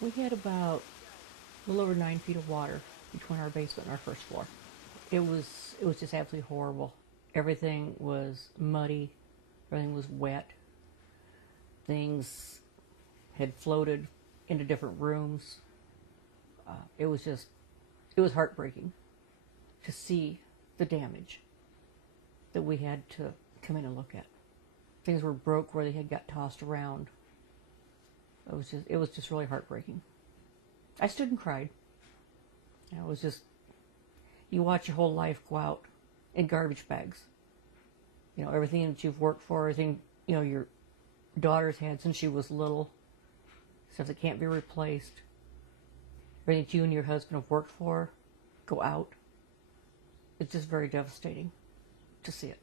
We had about a little over 9 feet of water between our basement and our first floor. It was just absolutely horrible. Everything was muddy, everything was wet. Things had floated into different rooms. It was heartbreaking to see the damage that we had to come in and look at. Things were broke where they had got tossed around. It was just really heartbreaking. I stood and cried. It was just, you watch your whole life go out in garbage bags. You know, everything that you've worked for, everything, you know, your daughter's had since she was little, stuff that can't be replaced. Everything that you and your husband have worked for, go out. It's just very devastating to see it.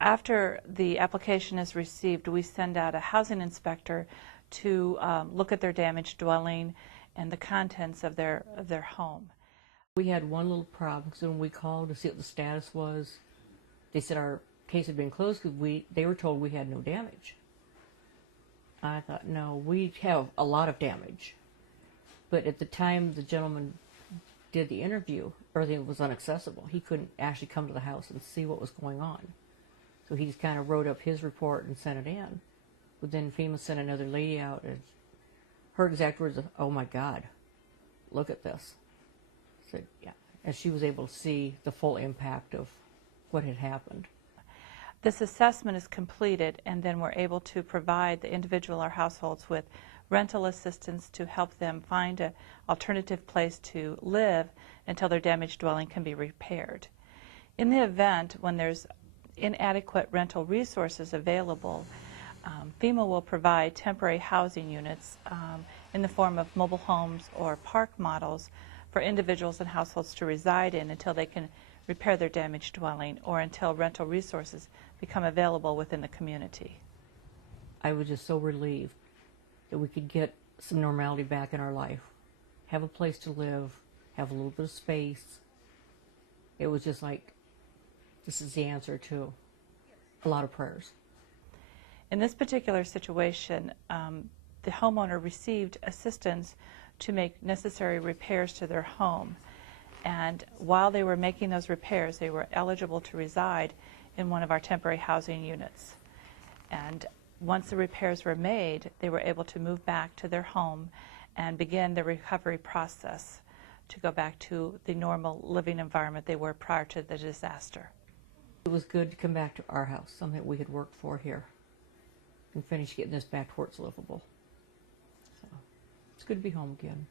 After the application is received, we send out a housing inspector to look at their damaged dwelling and the contents of their home. We had one little problem, so when we called to see what the status was, they said our case had been closed because they were told we had no damage. I thought, no, we have a lot of damage. But at the time the gentleman did the interview, everything was inaccessible. He couldn't actually come to the house and see what was going on. So he just kind of wrote up his report and sent it in. But then FEMA sent another lady out, and her exact words, "Oh my God, look at this." I said, yeah. And she was able to see the full impact of what had happened. This assessment is completed, and then we're able to provide the individual or households with rental assistance to help them find an alternative place to live until their damaged dwelling can be repaired. In the event when there's inadequate rental resources available, FEMA will provide temporary housing units in the form of mobile homes or park models for individuals and households to reside in until they can repair their damaged dwelling or until rental resources become available within the community. I was just so relieved that we could get some normality back in our life, have a place to live, have a little bit of space. It was just like, this is the answer to a lot of prayers. In this particular situation, the homeowner received assistance to make necessary repairs to their home. And while they were making those repairs, they were eligible to reside in one of our temporary housing units. And once the repairs were made, they were able to move back to their home and begin the recovery process to go back to the normal living environment they were prior to the disaster. It was good to come back to our house, something we had worked for here, and finish getting this back to where it's livable. So it's good to be home again.